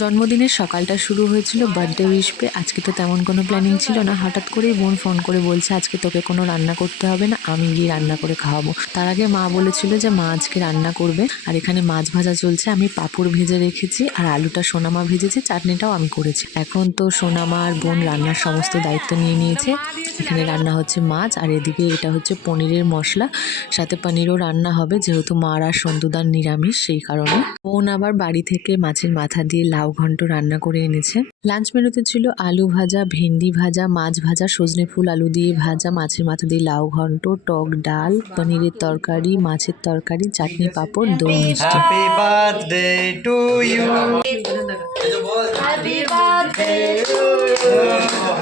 জন্মদিনের সকালটা শুরু হয়েছিল বার্থডে উইশ পেয়ে। আজকে তো তেমন কোনো প্ল্যানিং ছিল না, হঠাৎ করেই বোন ফোন করে বলছে আজকে তোকে কোনো রান্না করতে হবে না, আমি গিয়ে রান্না করে খাওয়াবো। তার আগে মা বলেছিল যে মা আজকে রান্না করবে, আর এখানে মাছ ভাজা চলছে, আমি পাঁপড় ভেজে রেখেছি আর আলুটা সোনামা ভেজেছে, চাটনিটাও আমি করেছি। এখন তো সোনামা আর বোন রান্নার সমস্ত দায়িত্ব নিয়ে নিয়েছে। এখানে রান্না হচ্ছে মাছ, আর এদিকে এটা হচ্ছে পনিরের মশলা, সাথে পনিরও রান্না হবে, যেহেতু মার আর সন্দুদার নিরামিষ সেই কারণে। বোন আবার বাড়ি থেকে মাছের মাথা দিয়ে লাউ ঘন্ট রান্না করে এনেছে। লাঞ্চ মেনুতে ছিল আলু ভাজা, ভেন্ডি ভাজা, মাছ ভাজা, সজনে ফুল আলু দিয়ে ভাজা, মাছের মাথা দিয়ে লাউ ঘন্ট, টক ডাল, পনিরের তরকারি, মাছের তরকারি, চাটনি, পাঁপড়, দই, মিষ্টি। Happy birthday to you, happy birthday to you,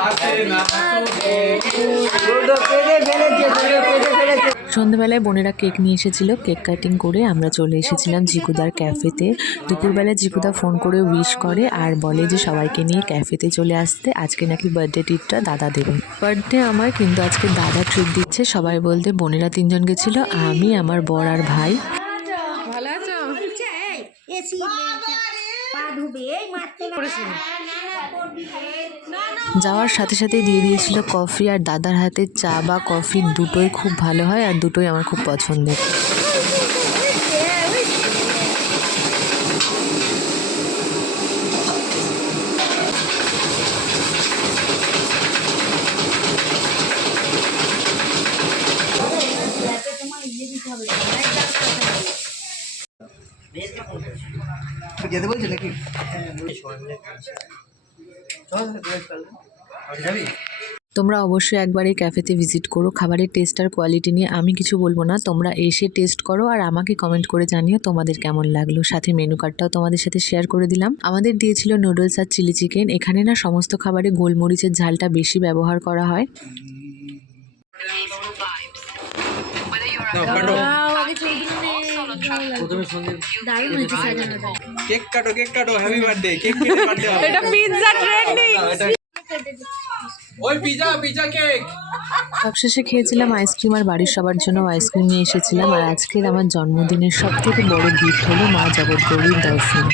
happy birthday to you. সন্ধ্যাবেলায় বোনেরা কেক নিয়ে এসেছিল, কেক কাটিং করে আমরা চলে এসেছিলাম জিকুদার ক্যাফেতে। দুপুরবেলায় জিকুদা ফোন করে উইশ করে আর বলে যে সবাইকে নিয়ে ক্যাফেতে চলে আসতে, আজকে নাকি বার্থডে ট্রিটটা দাদা দেবে। বার্থডে আমার, কিন্তু আজকে দাদা ট্রিট দিচ্ছে। সবাই বলতে বোনেরা 3 জন গেছিল, আমি, আমার বর আর ভাই। ভালো আছো? যাওয়ার সাথে সাথেই দিয়ে দিয়েছিল কফি, আর দাদার হাতে চা বা কফি দুটোই খুব ভালো হয়, আর দুটোই আমার খুব পছন্দের। যেতে বলছে নাকি? তোমরা অবশ্যই একবার এই ক্যাফেতে ভিজিট করো। খাবারের টেস্ট আর কোয়ালিটি নিয়ে আমি কিছু বলবো না, তোমরা এসে টেস্ট করো আর আমাকে কমেন্ট করে জানিও তোমাদের কেমন লাগলো। সাথে মেনু কার্ডটাও তোমাদের সাথে শেয়ার করে দিলাম। আমাদের দিয়েছিল নুডলস আর চিলি চিকেন। এখানে না সমস্ত খাবারে গোলমরিচের ঝালটা বেশি ব্যবহার করা হয়। কেক কাটো, কেক কাটো, হ্যাপি বার্থডে। কেক কেটে বার্থডে হবে। এটা পিৎজা ট্রেন্ডিং। ওই পিজা কেক। সবশেষে খেয়েছিলাম আইসক্রিম, আর বাড়ির সবার জন্য আইসক্রিম নিয়ে এসেছিলাম। আর আজকের আমার জন্মদিনের সবথেকে বড় গিফট হলো মা জগৎগৌরীর দর্শন।